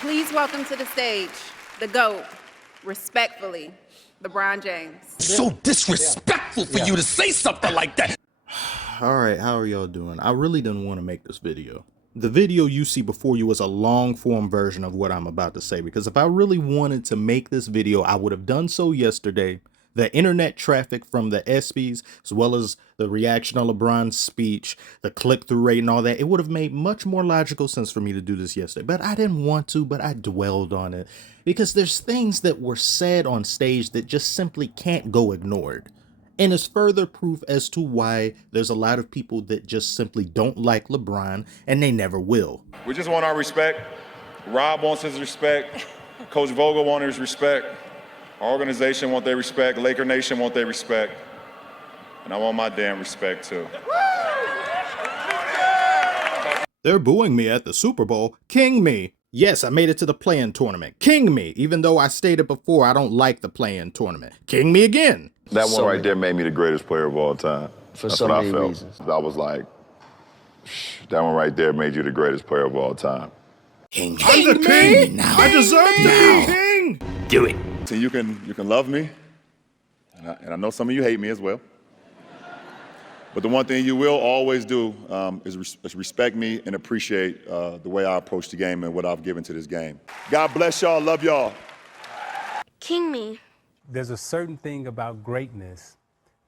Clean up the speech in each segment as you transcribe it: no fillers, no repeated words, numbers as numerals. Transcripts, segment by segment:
Please welcome to the stage, the GOAT, respectfully, LeBron James. So disrespectful for you to say something like that. All right, how are y'all doing? I really didn't want to make this video. The video you see before you is a long form version of what I'm about to say, because if I really wanted to make this video, I would have done so yesterday. The internet traffic from the ESPYs, as well as the reaction on LeBron's speech, the click-through rate and all that, it would have made much more logical sense for me to do this yesterday. But I didn't want to, but I dwelled on it because there's things that were said on stage that just simply can't go ignored. And it's further proof as to why there's a lot of people that just simply don't like LeBron, and they never will. We just want our respect. Rob wants his respect. Coach Vogel wants his respect. Our organization want their respect. Laker Nation want their respect. And I want my damn respect too. They're booing me at the Super Bowl. King me. Yes, I made it to the play-in tournament. King me, even though I stated before I don't like the play-in tournament. King me again. That one right there made me the greatest player of all time. That's so many reasons. I was like, that one right there made you the greatest player of all time. King, I'm the king. Now. I deserve to be king. do it. So you can love me, and I know some of you hate me as well. But the one thing you will always do is respect me and appreciate the way I approach the game and what I've given to this game. God bless y'all. Love y'all. King me. There's a certain thing about greatness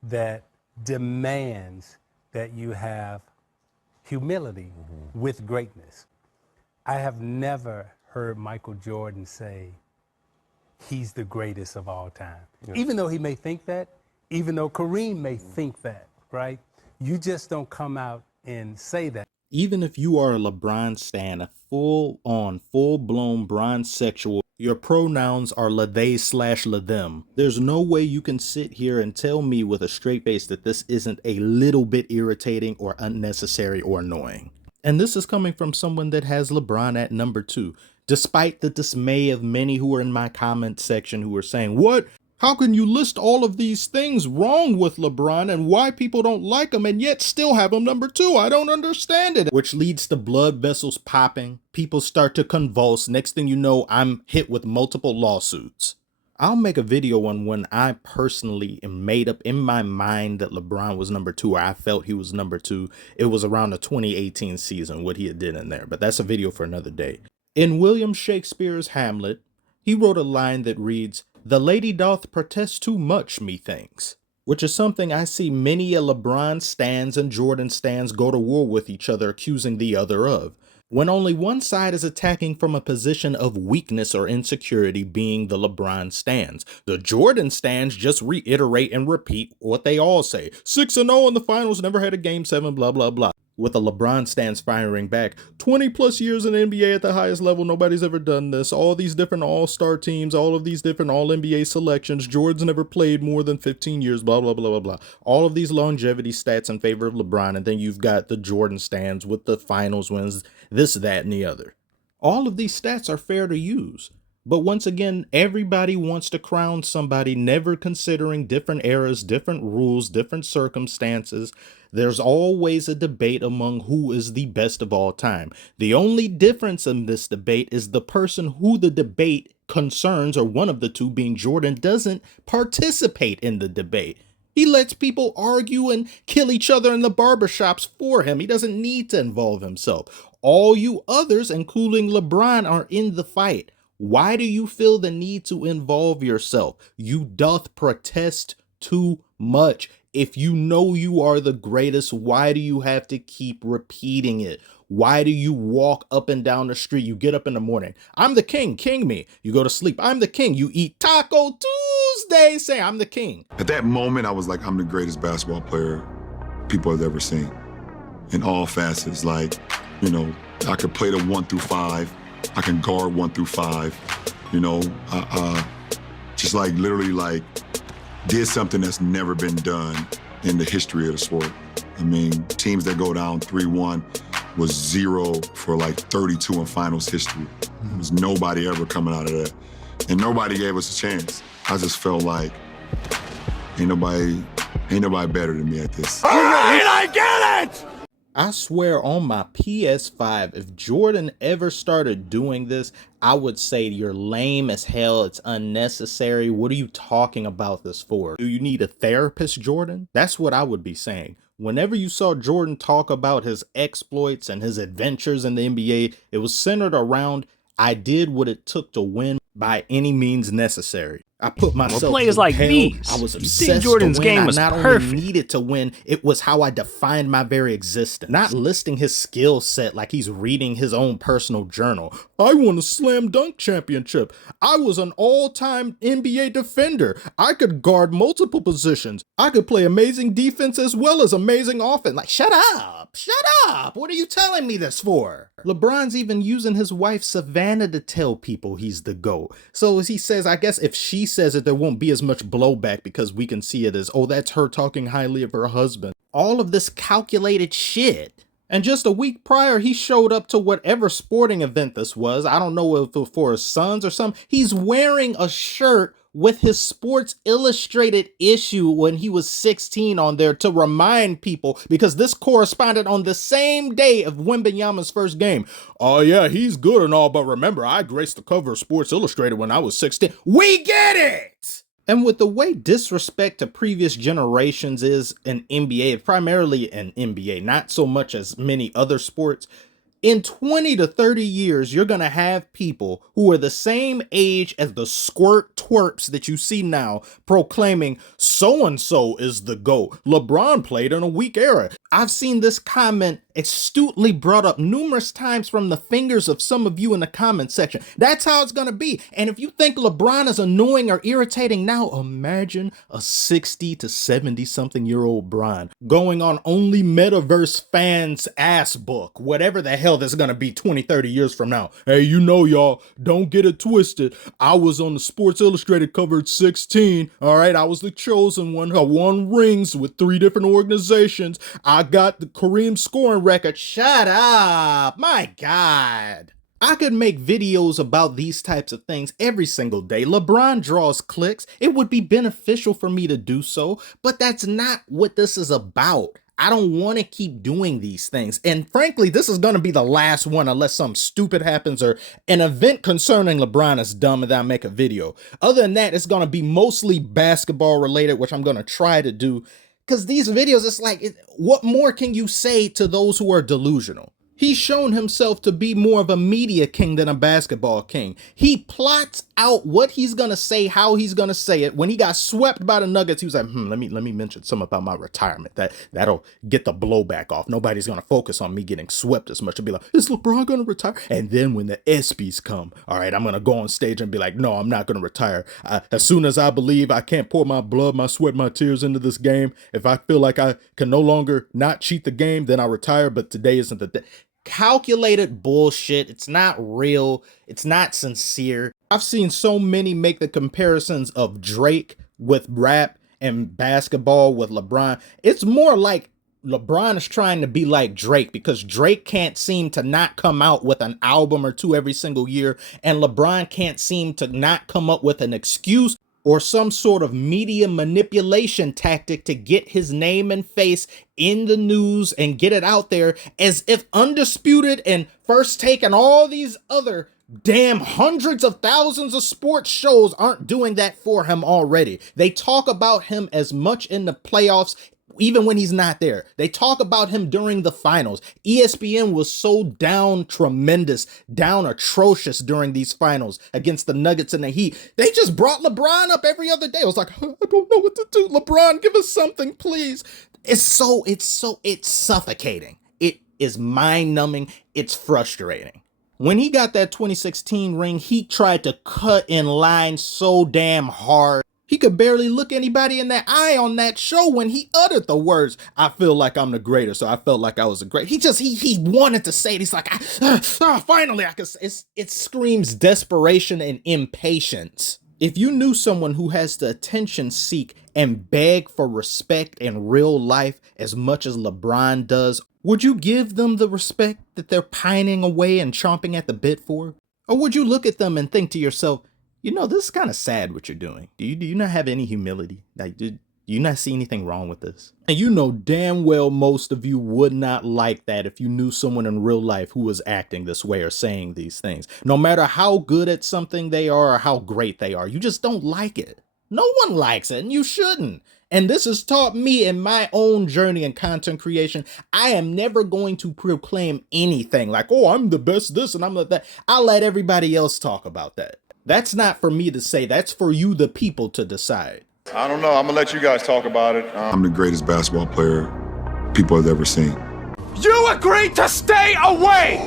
that demands that you have humility with greatness. I have never heard Michael Jordan say he's the greatest of all time. Yeah. Even though he may think that, even though Kareem may think that, right? You just don't come out and say that. Even if you are a LeBron stan, a full-on, full-blown bronzexual, your pronouns are la-they/la-them. There's no way you can sit here and tell me with a straight face that this isn't a little bit irritating or unnecessary or annoying. And this is coming from someone that has LeBron at number 2, despite the dismay of many who are in my comment section who are saying, what? How can you list all of these things wrong with LeBron and why people don't like him and yet still have him number 2? I don't understand it. Which leads to blood vessels popping. People start to convulse. Next thing you know, I'm hit with multiple lawsuits. I'll make a video on when I personally made up in my mind that LeBron was number 2, or I felt he was number 2. It was around the 2018 season, what he had did in there, but that's a video for another day. In William Shakespeare's Hamlet, he wrote a line that reads, "The lady doth protest too much, methinks," which is something I see many a LeBron stans and Jordan stans go to war with each other, accusing the other of, when only one side is attacking from a position of weakness or insecurity, being the LeBron stans. The Jordan stans just reiterate and repeat what they all say. 6-0 in the finals, never had a game 7, blah, blah, blah. With the LeBron stans firing back, 20 plus years in the NBA at the highest level, nobody's ever done this. All these different all-star teams, all of these different all-NBA selections, Jordan's never played more than 15 years, blah, blah, blah, blah, blah. All of these longevity stats in favor of LeBron, and then you've got the Jordan stans with the finals wins, this, that, and the other. All of these stats are fair to use. But once again, everybody wants to crown somebody, never considering different eras, different rules, different circumstances. There's always a debate among who is the best of all time. The only difference in this debate is the person who the debate concerns, or one of the two being Jordan, doesn't participate in the debate. He lets people argue and kill each other in the barbershops for him. He doesn't need to involve himself. All you others, including LeBron, are in the fight. Why do you feel the need to involve yourself? You doth protest too much. If you know you are the greatest, why do you have to keep repeating it? Why do you walk up and down the street? You get up in the morning. I'm the king, king me. You go to sleep. I'm the king. You eat Taco Tuesday, say I'm the king. At that moment, I was like, I'm the greatest basketball player people have ever seen. In all facets, like, you know, I could play the 1 through 5. I can guard 1 through 5, you know, just like literally like did something that's never been done in the history of the sport. I mean, teams that go down 3-1 was 0 for like 32 in finals history. There was nobody ever coming out of that. And nobody gave us a chance. I just felt like ain't nobody better than me at this. All right, I get it! I swear on my PS5, if Jordan ever started doing this, I would say you're lame as hell. It's unnecessary. What are you talking about this for? Do you need a therapist, Jordan? That's what I would be saying. Whenever you saw Jordan talk about his exploits and his adventures in the NBA, it was centered around, I did what it took to win by any means necessary. I put myself players through like hell. these, I was you'd think obsessed Jordan's to win. game I was not perfect. only needed to win, it was how I defined my very existence. Not listing his skill set like he's reading his own personal journal. I won a slam dunk championship. I was an all-time NBA defender. I could guard multiple positions. I could play amazing defense as well as amazing offense. Like, shut up. Shut up. What are you telling me this for? LeBron's even using his wife Savannah to tell people he's the GOAT. So as he says, I guess if she says it, there won't be as much blowback because we can see it as, oh, that's her talking highly of her husband. All of this calculated shit. And just a week prior, he showed up to whatever sporting event this was. I don't know if it was for his sons or something. He's wearing a shirt with his Sports Illustrated issue when he was 16 on there to remind people, because this corresponded on the same day of Wembanyama's first game. Oh yeah, he's good and all, but remember, I graced the cover of Sports Illustrated when I was 16. We get it! And with the way disrespect to previous generations is in NBA, primarily in NBA, not so much as many other sports, in 20 to 30 years, you're going to have people who are the same age as the squirt twerps that you see now proclaiming so-and-so is the GOAT. LeBron played in a weak era. I've seen this comment astutely brought up numerous times from the fingers of some of you in the comment section. That's how it's going to be. And if you think LeBron is annoying or irritating now, imagine a 60 to 70 something year old Bron going on only metaverse fans ass book, whatever the hell that's going to be 20, 30 years from now. Hey, you know, y'all, don't get it twisted. I was on the Sports Illustrated cover at 16. All right. I was the chosen one. I won rings with 3 different organizations. I got the Kareem scoring record. Shut up. My God. I could make videos about these types of things every single day. LeBron draws clicks. It would be beneficial for me to do so, but that's not what this is about. I don't want to keep doing these things. And frankly, this is going to be the last one unless something stupid happens or an event concerning LeBron is dumb and then I make a video. Other than that, it's going to be mostly basketball related, which I'm going to try to do. Because these videos, it's like, what more can you say to those who are delusional? He's shown himself to be more of a media king than a basketball king. He plots out what he's going to say, how he's going to say it. When he got swept by the Nuggets, he was like, let me mention something about my retirement. That'll get the blowback off. Nobody's going to focus on me getting swept as much. It'll be like, is LeBron going to retire? And then when the ESPYs come, all right, I'm going to go on stage and be like, no, I'm not going to retire. As soon as I believe I can't pour my blood, my sweat, my tears into this game, if I feel like I can no longer not cheat the game, then I retire. But today isn't the day. Calculated bullshit. It's not real. It's not sincere. I've seen so many make the comparisons of Drake with rap and basketball with LeBron. It's more like LeBron is trying to be like Drake because Drake can't seem to not come out with an album or 2 every single year, and LeBron can't seem to not come up with an excuse or some sort of media manipulation tactic to get his name and face in the news and get it out there, as if Undisputed and First Take and all these other damn hundreds of thousands of sports shows aren't doing that for him already. They talk about him as much in the playoffs even when he's not there. They talk about him during the finals. ESPN was so down atrocious during these finals against the Nuggets and the Heat. They just brought LeBron up every other day. I was like, I don't know what to do. LeBron, give us something, please. It's suffocating. It is mind-numbing. It's frustrating. When he got that 2016 ring, he tried to cut in line so damn hard. He could barely look anybody in the eye on that show when he uttered the words, I feel like I'm the greatest, so I felt like I was the great. He wanted to say it. He's like, finally, I could. It screams desperation and impatience. If you knew someone who has the attention seek and beg for respect in real life as much as LeBron does, would you give them the respect that they're pining away and chomping at the bit for? Or would you look at them and think to yourself, you know, this is kind of sad what you're doing. Do you not have any humility? Like, Do you not see anything wrong with this? And you know damn well most of you would not like that if you knew someone in real life who was acting this way or saying these things. No matter how good at something they are or how great they are, you just don't like it. No one likes it, and you shouldn't. And this has taught me in my own journey in content creation, I am never going to proclaim anything like, oh, I'm the best this and I'm like that. I'll let everybody else talk about that. That's not for me to say. That's for you, the people, to decide. I don't know. I'm gonna let you guys talk about it. I'm the greatest basketball player people have ever seen. You agreed to stay away!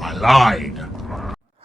I lied.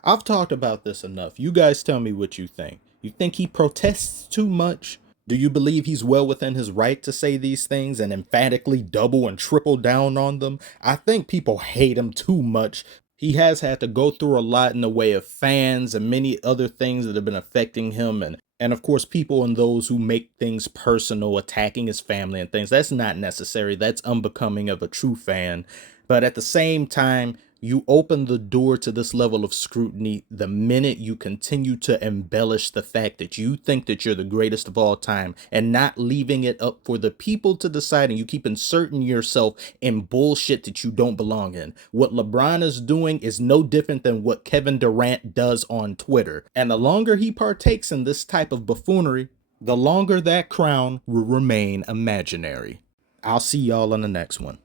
I've talked about this enough. You guys tell me what you think. You think he protests too much? Do you believe he's well within his right to say these things and emphatically double and triple down on them? I think people hate him too much. He has had to go through a lot in the way of fans and many other things that have been affecting him. And of course, people and those who make things personal, attacking his family and things. That's not necessary. That's unbecoming of a true fan. But at the same time, you open the door to this level of scrutiny the minute you continue to embellish the fact that you think that you're the greatest of all time and not leaving it up for the people to decide, and you keep inserting yourself in bullshit that you don't belong in. What LeBron is doing is no different than what Kevin Durant does on Twitter. And the longer he partakes in this type of buffoonery, the longer that crown will remain imaginary. I'll see y'all on the next one.